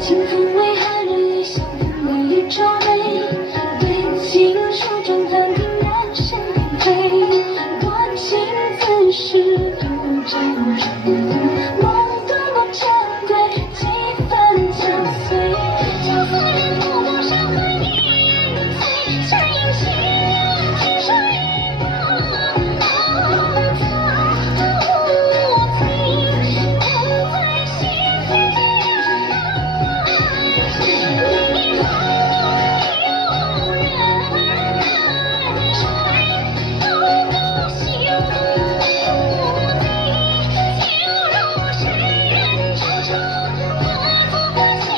清风为寒日与相逢的一朝美，对情书中暂停人生颠沛，多情自是独占中，梦多么珍贵，几分相随，就算人不多伤痕一样的醉，山影斜阳天水梦，梦藏无情，不在心间这样爱，你好有人吹，都不休无尽，情如谁人长长，化作香。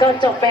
ก็จบไป